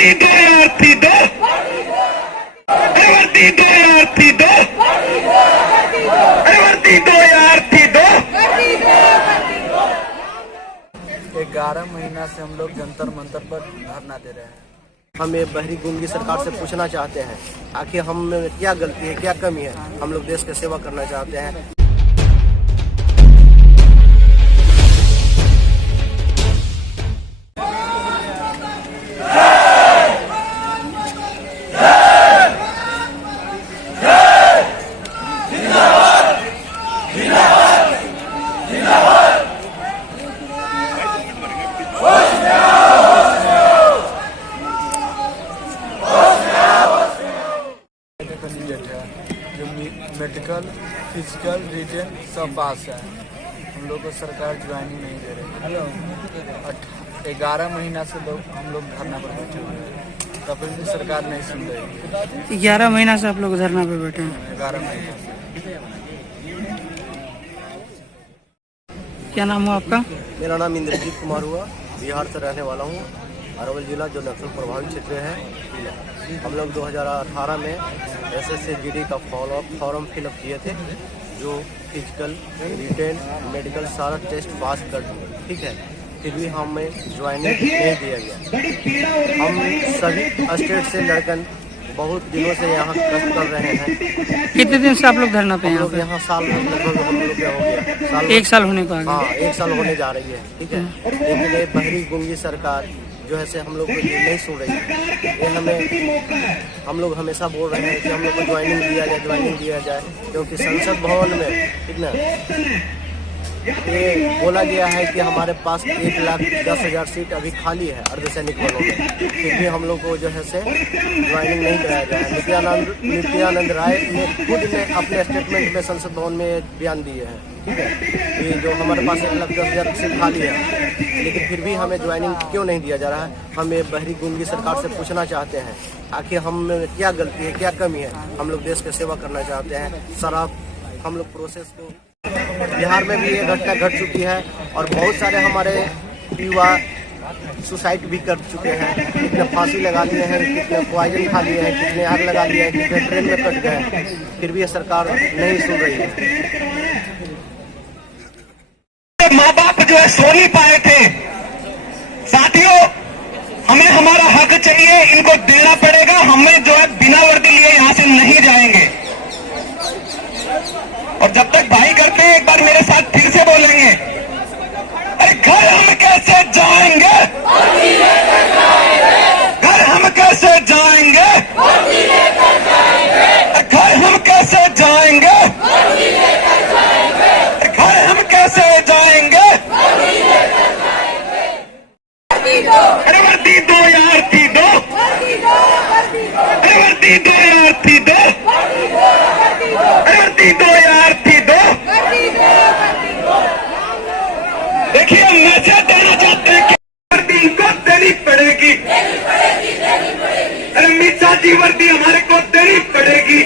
वर्दी दो यार थी दो, अरे वर्दी दो यार थी दो, अरे वर्दी दो यार थी दो। 11 महीना से हम लोग जंतर मंतर पर धरना दे रहे हैं। हम ये बहरी गूंगी सरकार से पूछना चाहते हैं आखिर हम में क्या गलती है, क्या कमी है। हम लोग देश की सेवा करना चाहते हैं। जो मेडिकल, फिजिकल, रिटन सब पास है। हम लोग को सरकार ज्वाइनिंग नहीं दे रही। हेलो 11 महीना से हम लोग धरना पर बैठे हुए हैं, तब भी सरकार नहीं सुन रही। 11 महीना से आप लोग धरना पर बैठे हैं? 11 महीना से। क्या नाम हुआ आपका? मेरा नाम इंद्रजीत कुमार हुआ, बिहार से रहने वाला हूँ। अरवल जिला जो नक्सल प्रभावित क्षेत्र है। हम लोग 2018 में SSC-GD का फॉर्म फिलअप किए थे, जो फिजिकल, रिटेन, मेडिकल सारा टेस्ट पास कर दिए, ठीक है। फिर भी हमें ज्वाइनिंग नहीं दिया गया। हम सभी स्टेट से लड़कन बहुत दिनों से यहाँ कष्ट कर रहे हैं। कितने दिन से आप लोग धरना पे हैं? यहाँ साल लगभग हम लोग क्या हो गया, एक साल होने को आ गया। हाँ, 1 साल होने जा रही है, ठीक है। लेकिन ये बहरी गूंगी सरकार जो है से हम लोग को नहीं सुन रही है। ये हम लोग हमेशा बोल रहे हैं कि हम लोग को ज्वाइनिंग दिया जाए, क्योंकि संसद भवन में कितना ये बोला गया है कि हमारे पास 1,10,000 सीट अभी खाली है अर्धसैनिक बलों में। फिर भी हम लोग को जो है से ज्वाइनिंग नहीं कराया गया है। नित्यानंद राय ने खुद ने अपने स्टेटमेंट में संसद भवन में बयान दिए हैं, ठीक है, कि जो हमारे पास 1,10,000 सीट खाली है, लेकिन फिर भी हमें ज्वाइनिंग क्यों नहीं दिया जा रहा है। हम ये बहरी गूंगी सरकार से पूछना चाहते हैं आखिर हम में क्या गलती है, क्या कमी है। हम लोग देश की सेवा करना चाहते हैं। सर हम लोग प्रोसेस को बिहार में भी ये घटना घट चुकी है और बहुत सारे हमारे युवा सुसाइड भी कर चुके हैं। कितने फांसी लगा लिए हैं, कितने पॉइजन खा लिए हैं, कितने आग लगा लिए हैं, कितने ट्रेन में कट गए। फिर भी ये सरकार नहीं सुन रही है। माँ बाप जो है सो नहीं पाए थे। साथियों, हमें हमारा हक चाहिए, इनको देना पड़ेगा। हमें जो है बिना वर्दी लिए यहाँ से नहीं जाएंगे। और जब तक भाई करते हैं, एक बार मेरे साथ फिर से बोलेंगे, अरे घर हम कैसे जाएंगे, घर हम कैसे जाएंगे, घर हम कैसे जाएंगे, घर हम कैसे जाएंगे। अरे वर्दी दो यार थी दो, अरे वर्दी दो यार थी दो, अरे वर्दी दो यार थी दो। देखिए, मैसेज देना चाहते हैं कि वर्दी इनको देनी पड़ेगी। अरे मिर्जा जी, वर्दी हमारे को देनी पड़ेगी।